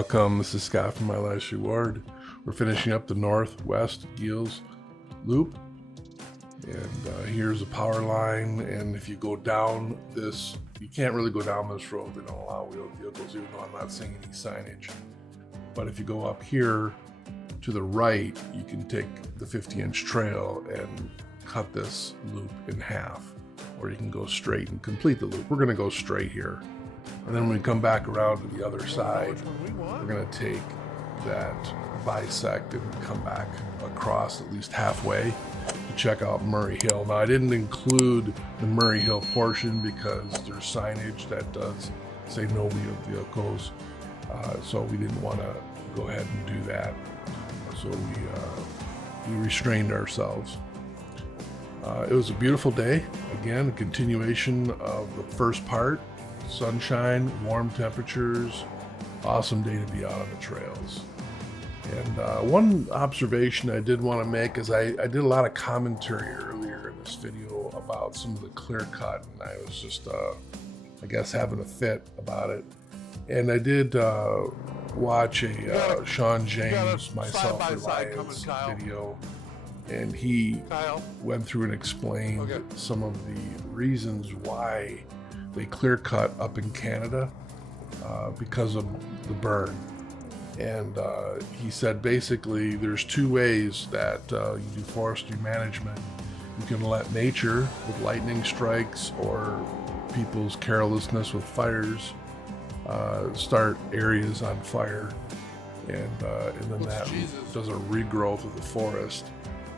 welcome. This is Scott from My Last Reward. We're finishing up the northwest Geels Loop, and here's a power line. And if you go down this, you can't really go down this road. They don't allow wheeled vehicles, even though I'm not seeing any signage. But if you go up here to the right, you can take the 50-inch trail and cut this loop in half, or you can go straight and complete the loop. We're going to go straight here. And then when we come back around to the other side, we're going to take that bisect and come back across at least halfway to check out Murray Hill. Now, I didn't include the Murray Hill portion because there's signage that does say no wheeled vehicles, so we didn't want to go ahead and do that. So we restrained ourselves. It was a beautiful day. Again, a continuation of the first part. Sunshine, warm temperatures, awesome day to be out on the trails. And one observation I did want to make is I did a lot of commentary earlier in this video about some of the clear cut, and I was just, I guess, having a fit about it. And I did watch a Sean James, My Self-Reliance video, and he went through and explained some of the reasons why they clear cut up in Canada because of the burn. And he said basically there's two ways that you do forestry management. You can let nature with lightning strikes or people's carelessness with fires start areas on fire, and then that does a regrowth of the forest.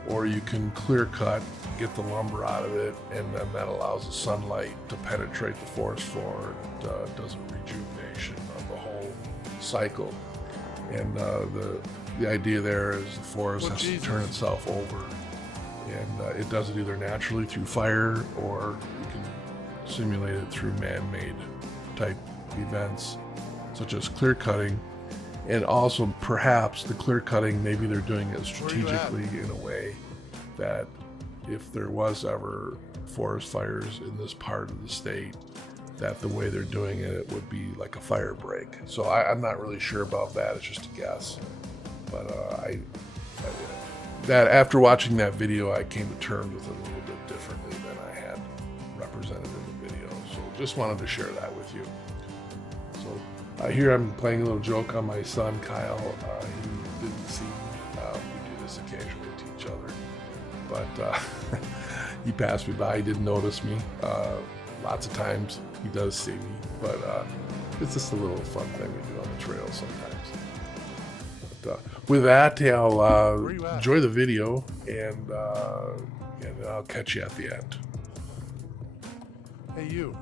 Or you can clear cut, get the lumber out of it, and then that allows the sunlight to penetrate the forest floor. It does a rejuvenation of the whole cycle. And the idea there is the forest has to turn itself over, and it does it either naturally through fire, or you can simulate it through man-made type events such as clear cutting. And also perhaps the clear cutting, maybe they're doing it strategically in a way that if there was ever forest fires in this part of the state, that the way they're doing it, it would be like a fire break. So I'm not really sure about that. It's just a guess. But that after watching that video, I came to terms with it a little bit differently than I had represented in the video. So just wanted to share that with you. So here I'm playing a little joke on my son, Kyle. He didn't see me. We do this occasionally to each other. But he passed me by. He didn't notice me. Lots of times he does see me. But it's just a little fun thing we do on the trail sometimes. But with that, I'll enjoy the video, and I'll catch you at the end. Hey, you.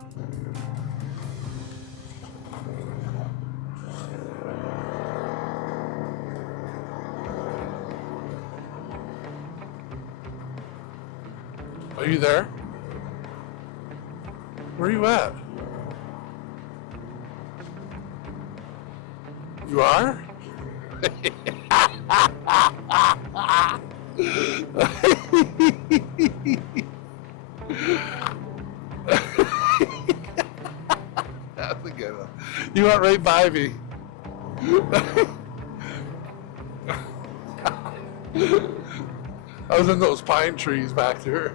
Are you there? Where are you at? You are? That's a good one. You went right by me. I was in those pine trees back there.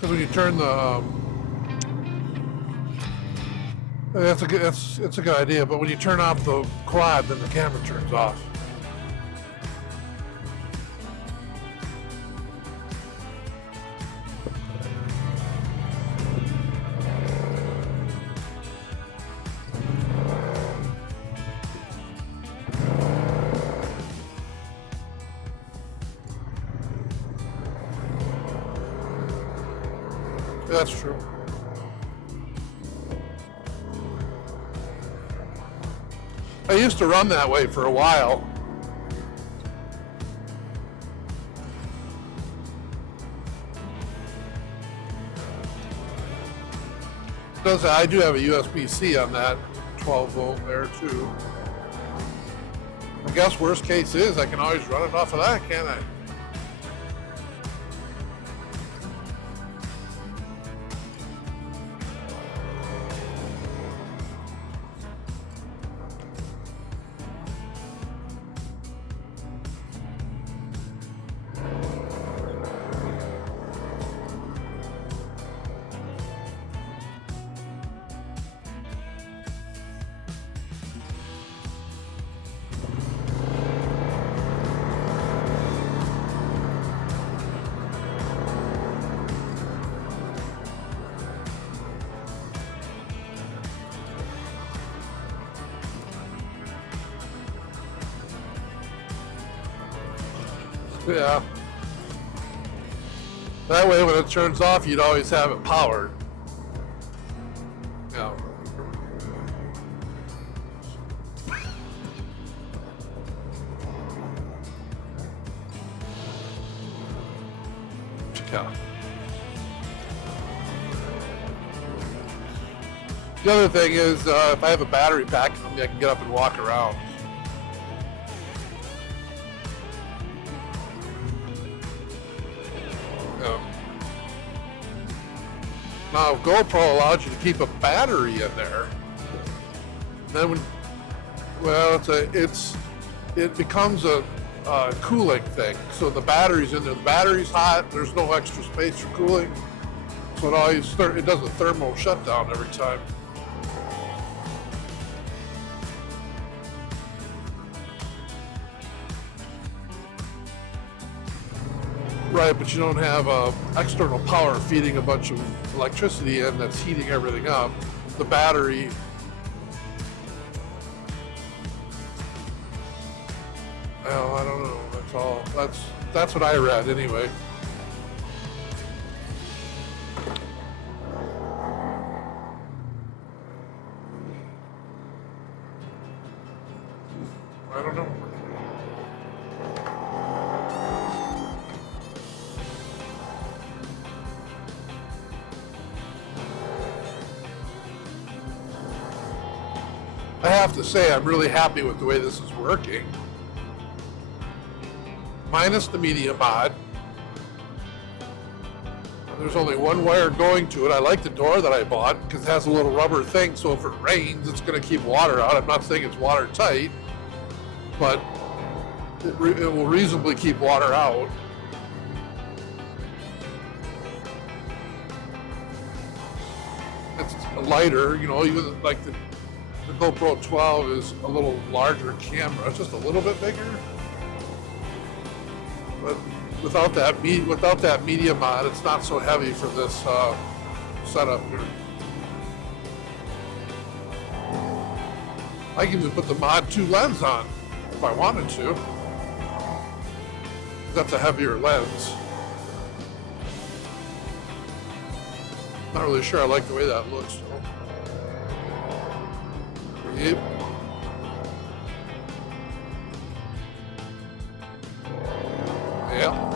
Because when you turn the, it's a good idea. But when you turn off the quad, then the camera turns off. That's true. I used to run that way for a while. I do have a USB-C on that 12 volt there too. I guess worst case is I can always run it off of that, can't I? Yeah. That way when it turns off, you'd always have it powered. Yeah. Yeah. The other thing is, if I have a battery pack, I can get up and walk around. Now GoPro allows you to keep a battery in there. Then when, well, it becomes a cooling thing. So the battery's in there. The battery's hot. There's no extra space for cooling. So it does a thermal shutdown every time. Right, but you don't have external power feeding a bunch of electricity in that's heating everything up. The battery, well, I don't know. That's all. That's what I read anyway. I don't know. I have to say, I'm really happy with the way this is working. Minus the media mod. There's only one wire going to it. I like the door that I bought because it has a little rubber thing, so if it rains, it's going to keep water out. I'm not saying it's watertight, but it will reasonably keep water out. It's lighter, you know, even like the GoPro 12 is a little larger camera. It's just a little bit bigger. But without that media mod, it's not so heavy for this setup here. I can even put the Mod 2 lens on if I wanted to. That's a heavier lens. Not really sure I like the way that looks though. Yep. Yeah.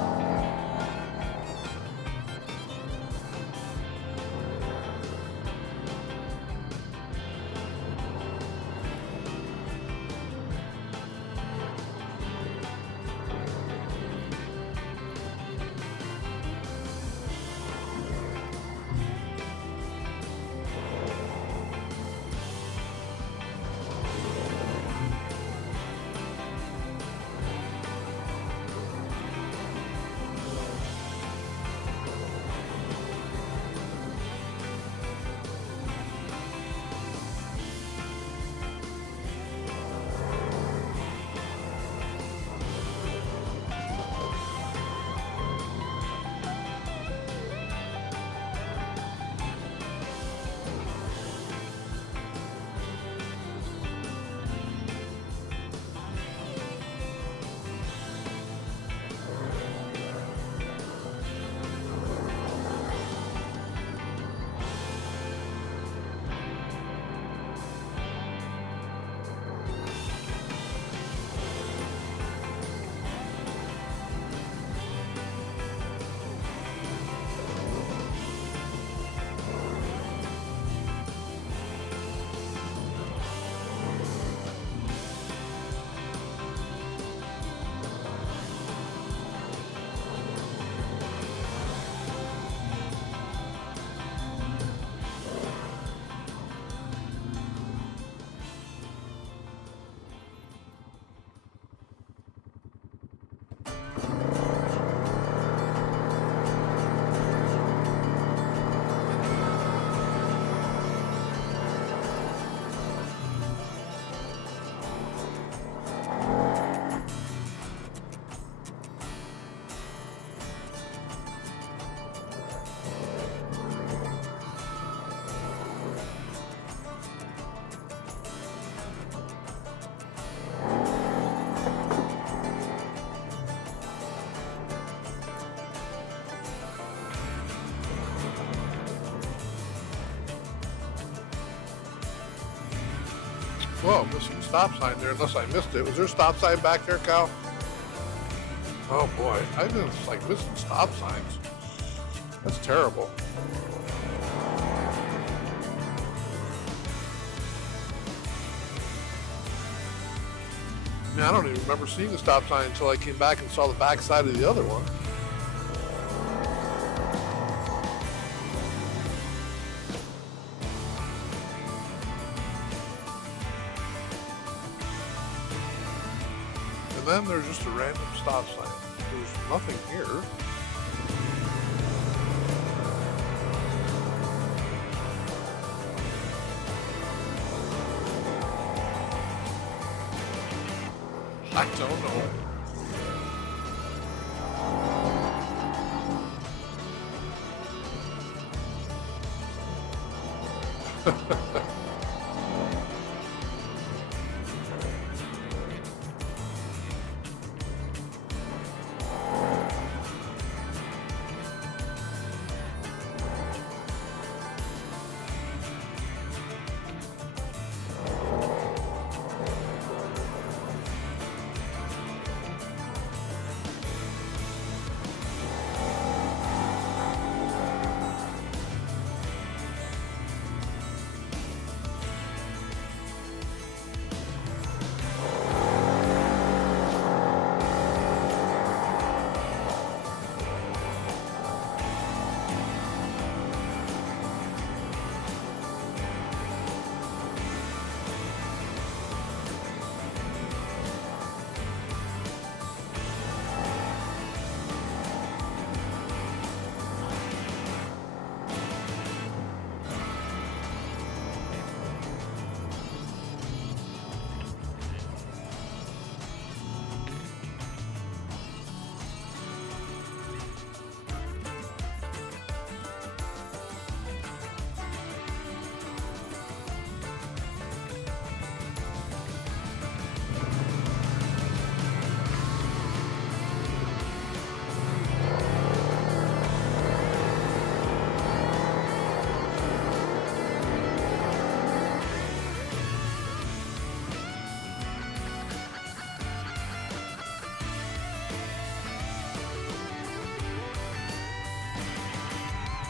Whoa, missing stop sign there, unless I missed it. Was there a stop sign back there, Cal? Oh boy, I've been like missing stop signs. That's terrible. I mean, I don't even remember seeing the stop sign until I came back and saw the back side of the other one. And then there's just a random stop sign. There's nothing here. I don't know.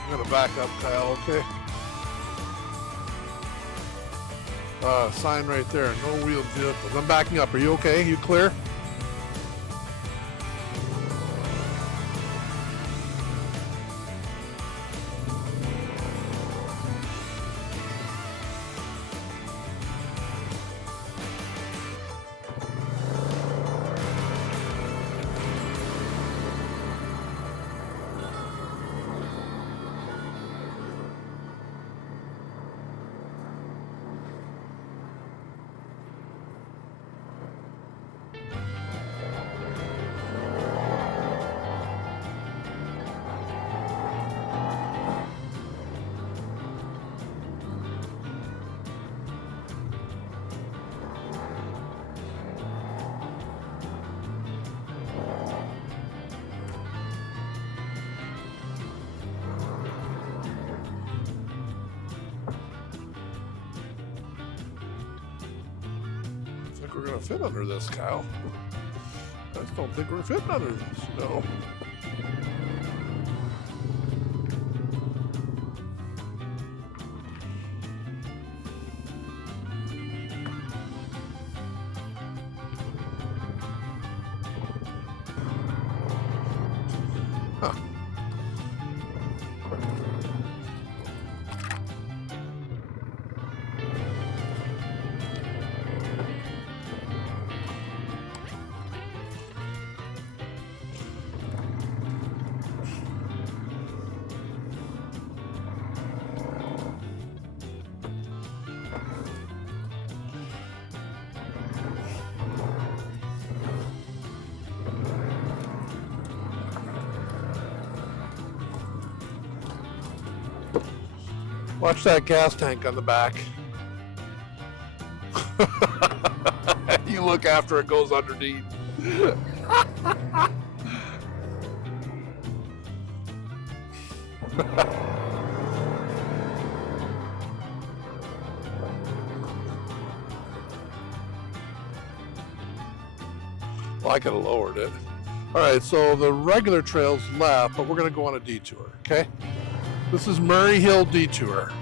I'm gonna back up, Kyle, okay? Sign right there, no wheeled vehicles. I'm backing up, are you okay? You clear? We're gonna fit under this, Kyle. I just don't think we're fitting under this. No. Huh. Watch that gas tank on the back. You look after it goes underneath. I could have lowered it. All right, so the regular trail's left, but we're gonna go on a detour, okay? This is Murray Hill Detour.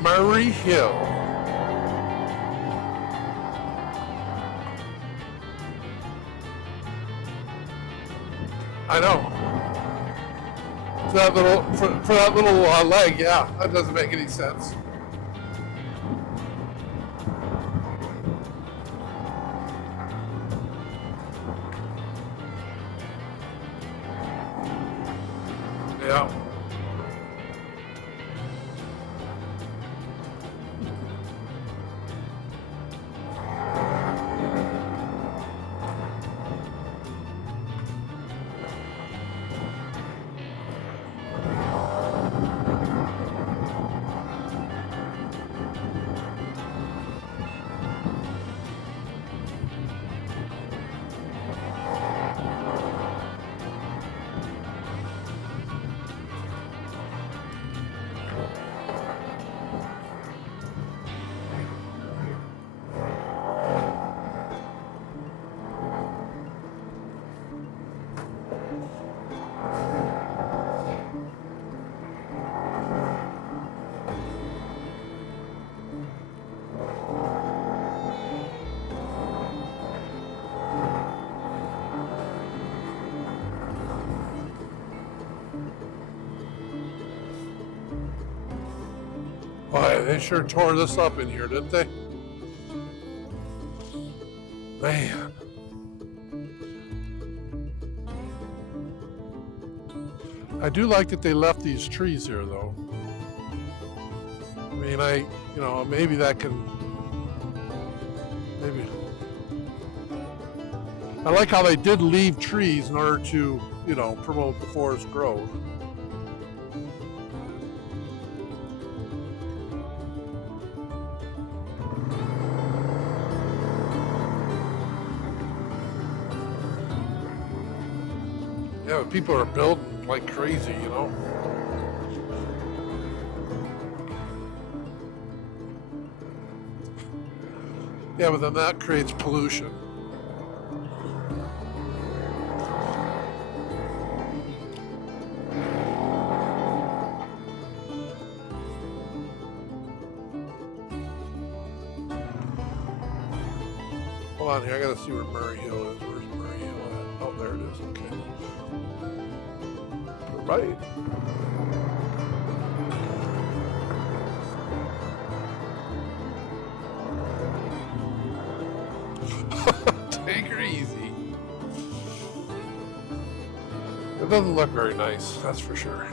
Murray Hill. I know. For that little leg, yeah, that doesn't make any sense. Yeah. Boy, they sure tore this up in here, didn't they? Man. I do like that they left these trees here, though. I mean, maybe that can, maybe. I like how they did leave trees in order to, promote the forest growth. Yeah, but people are building like crazy, Yeah, but then that creates pollution. Hold on here, I gotta see where Murray Hill is. Where's Murray Hill at? Oh, there it is, okay. Right. Take her easy. It doesn't look very nice, that's for sure.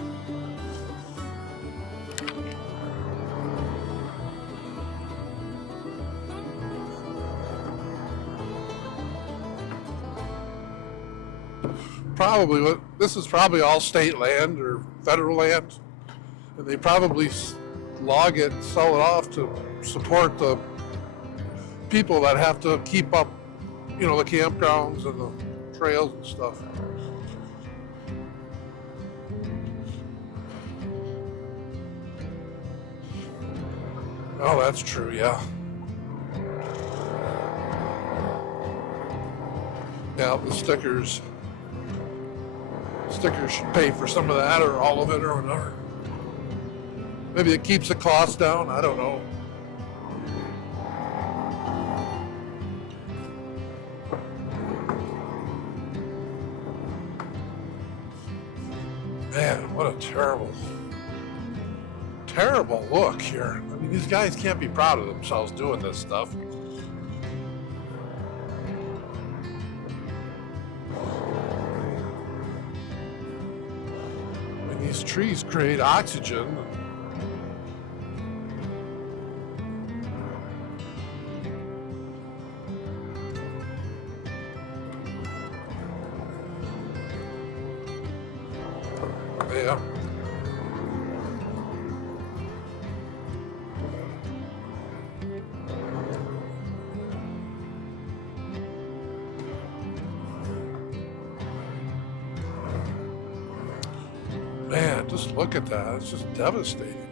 This is probably all state land or federal land, and they probably log it and sell it off to support the people that have to keep up, the campgrounds and the trails and stuff. Oh, that's true, yeah. Yeah, the stickers should pay for some of that or all of it or whatever. Maybe it keeps the cost down, I don't know. Man, what a terrible look here. I mean, these guys can't be proud of themselves doing this stuff. These trees create oxygen. Yeah. Man, just look at that. It's just devastating.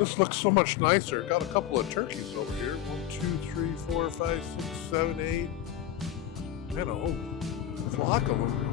This looks so much nicer. Got a couple of turkeys over here. 1, 2, 3, 4, 5, 6, 7, 8. And a whole flock of them.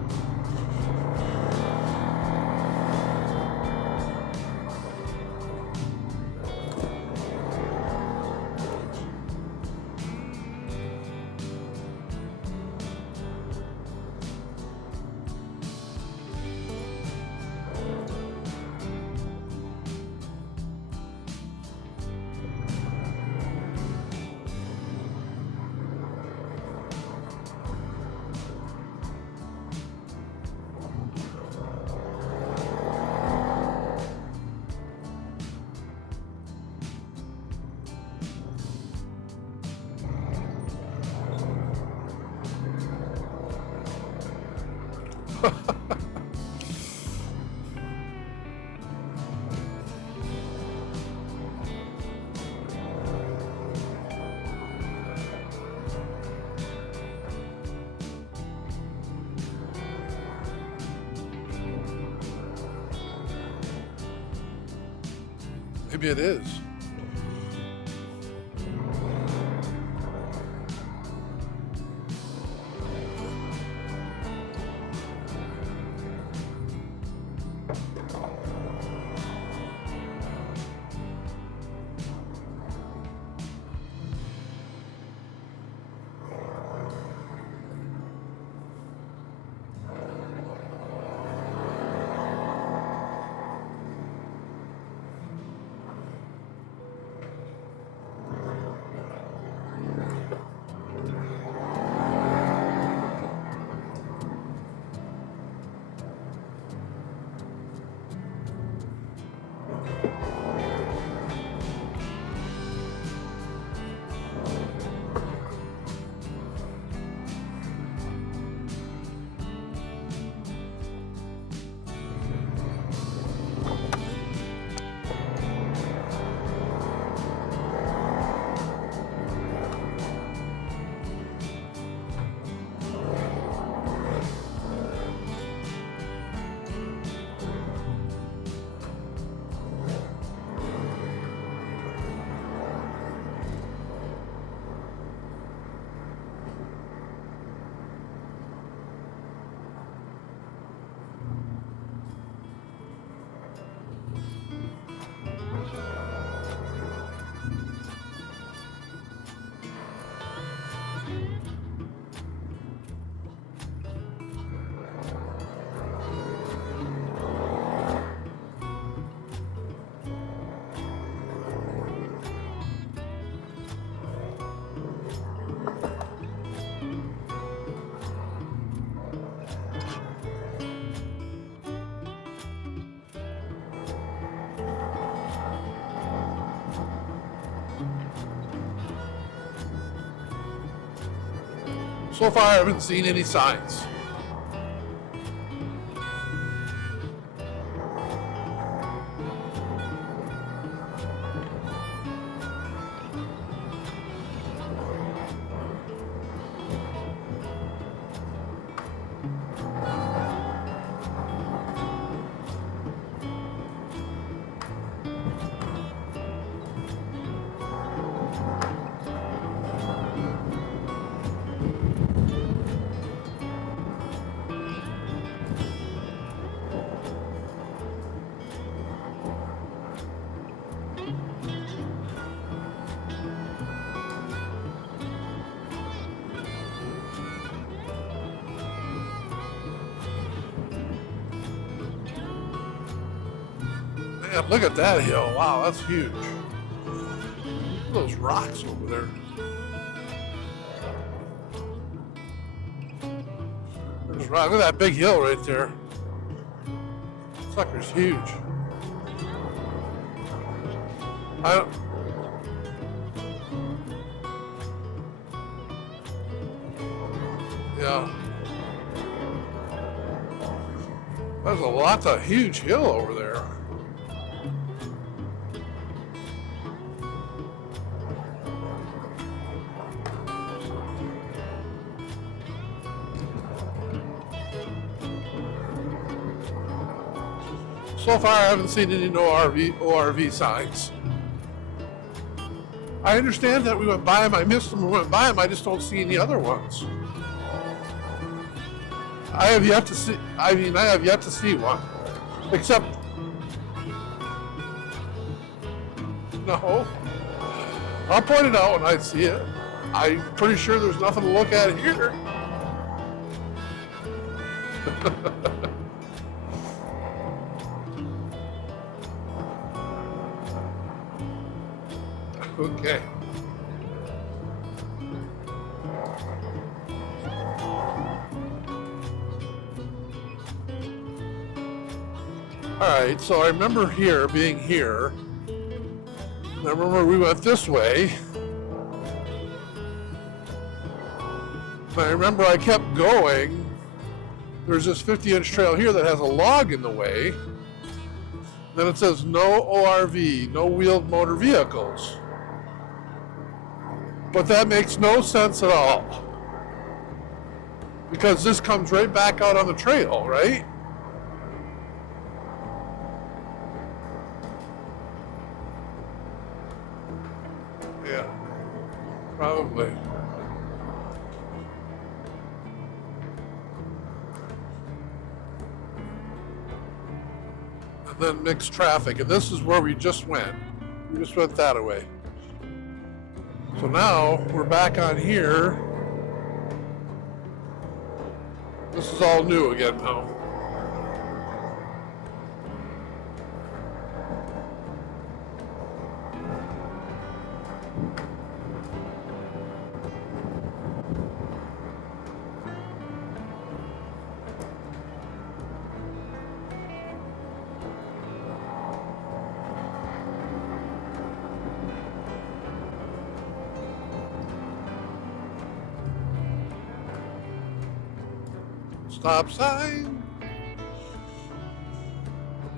Maybe it is. So far, I haven't seen any signs. Man, look at that hill. Wow, that's huge. Look at those rocks over there. There's rock. Look at that big hill right there. Sucker's huge. I don't. Yeah. There's a lot of huge hill over there. So far, I haven't seen any no ORV signs. I understand that we went by them. I missed them. We went by them. I just don't see any other ones. I have yet to see. I have yet to see one, except no. I'll point it out when I see it. I'm pretty sure there's nothing to look at here. Okay. All right, so I remember here being here. I remember we went this way. I remember I kept going. There's this 50-inch trail here that has a log in the way. Then it says no ORV, no wheeled motor vehicles. But that makes no sense at all. Because this comes right back out on the trail, right? Yeah, probably. And then mixed traffic, and this is where we just went. We just went that way. So now we're back on here. This is all new again now. Stop sign.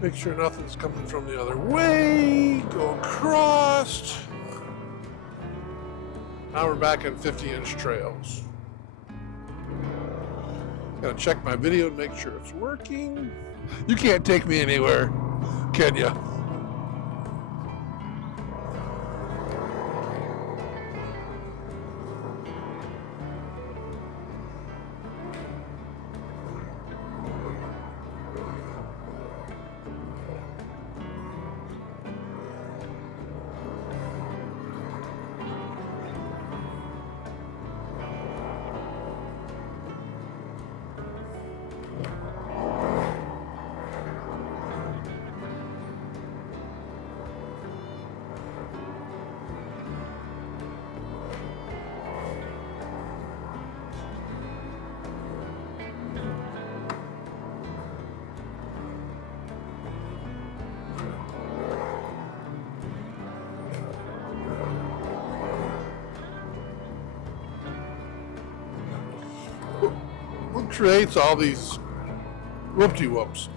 Make sure nothing's coming from the other way. Go across. Now we're back on 50-inch trails. Gotta check my video to make sure it's working. You can't take me anywhere, can you? What creates all these whoop-de-whoops?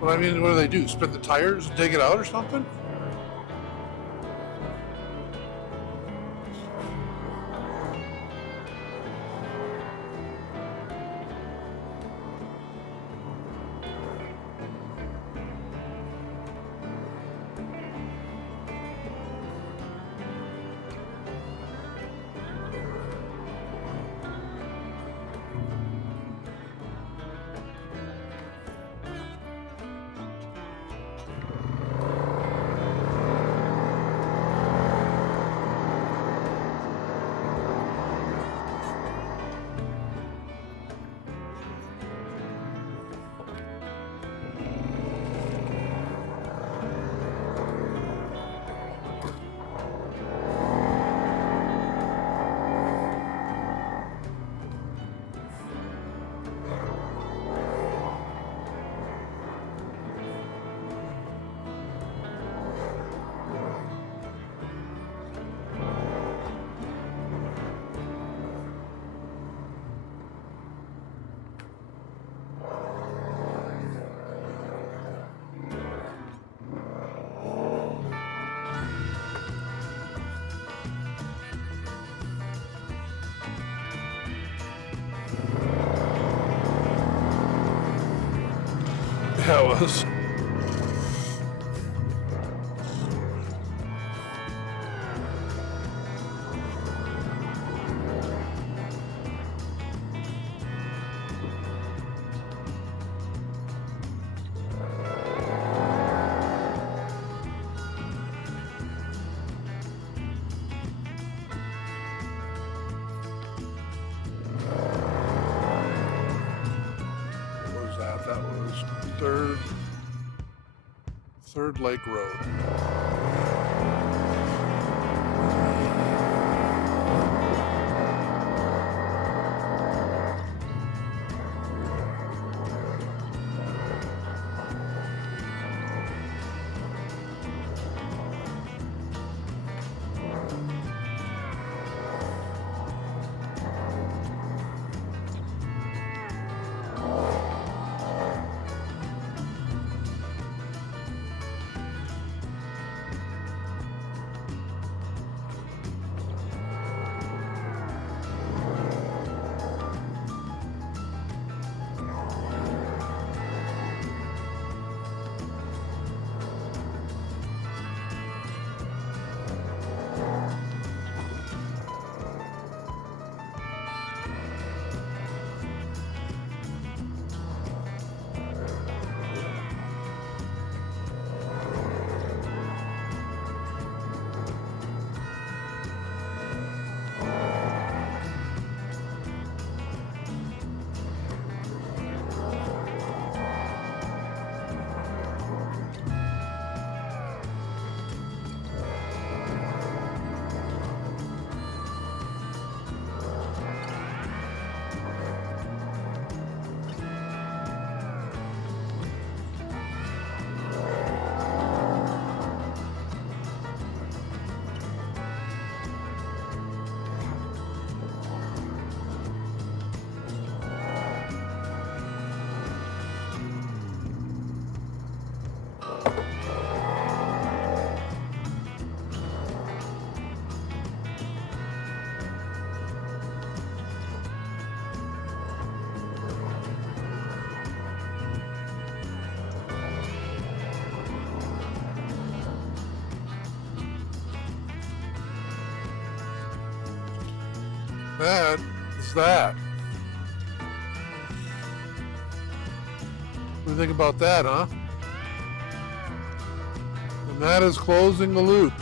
Well, I mean, what do they do? Spin the tires, dig it out or something? That was. That was Third Lake Road. That is that. What do you think about that, huh? And that is closing the loop.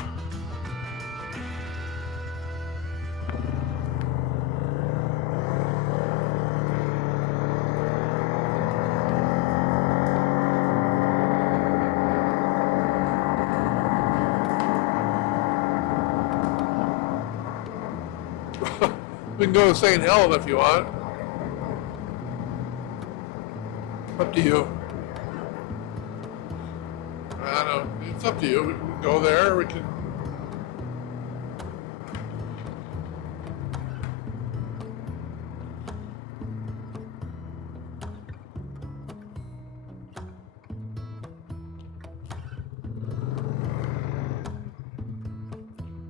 We can go to St. Helen if you want. Up to you. I don't know. It's up to you. We can go there. We can.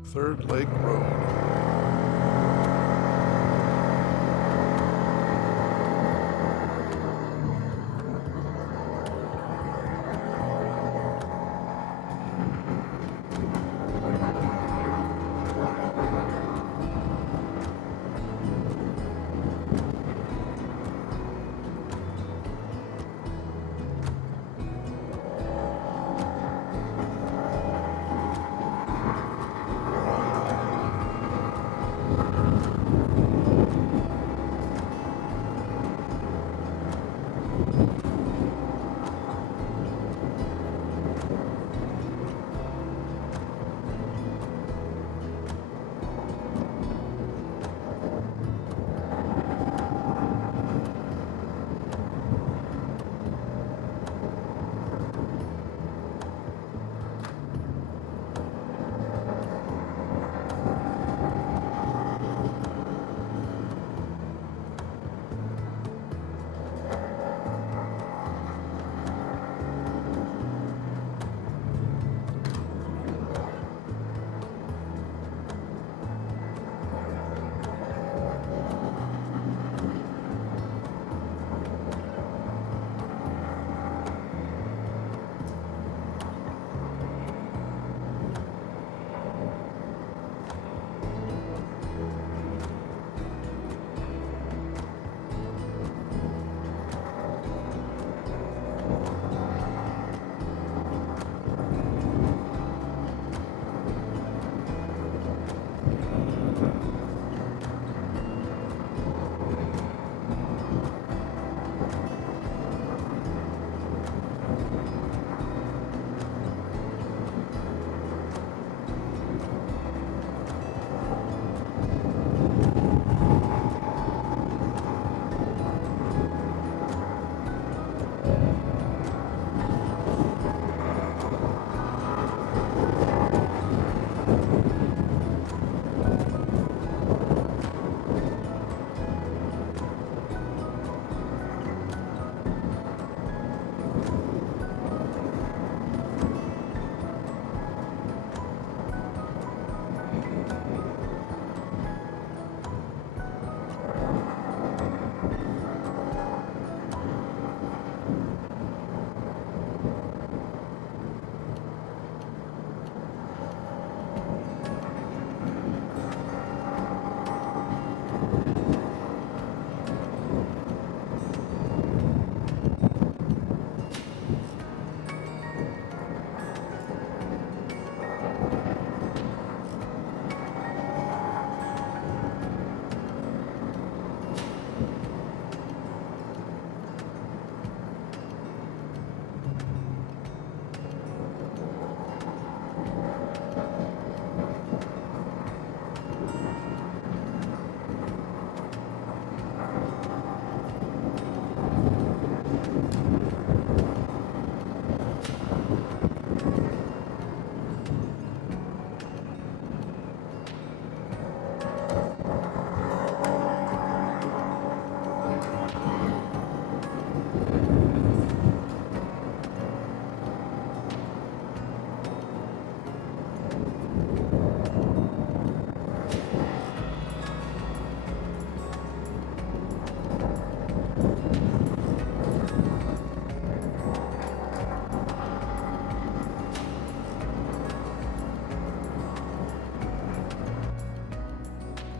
Third Lake Road.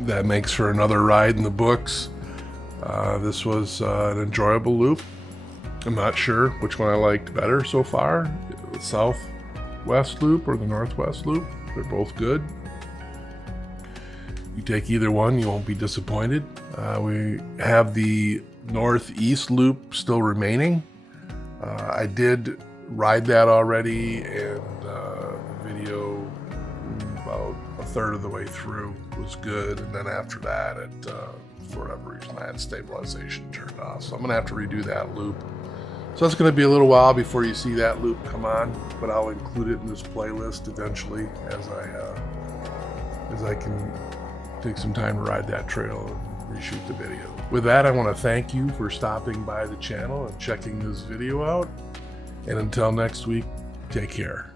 that makes for another ride in the books. This was an enjoyable loop. I'm not sure which one I liked better so far, the southwest loop or the northwest loop. They're both good. You take either one, you won't be disappointed. We have the northeast loop still remaining. I did ride that already, and the video about a third of the way through was good, and then after that, for whatever reason, I had stabilization turned off. So I'm gonna have to redo that loop. So it's gonna be a little while before you see that loop come on, but I'll include it in this playlist eventually as I can take some time to ride that trail and reshoot the video. With that, I want to thank you for stopping by the channel and checking this video out. And until next week, take care.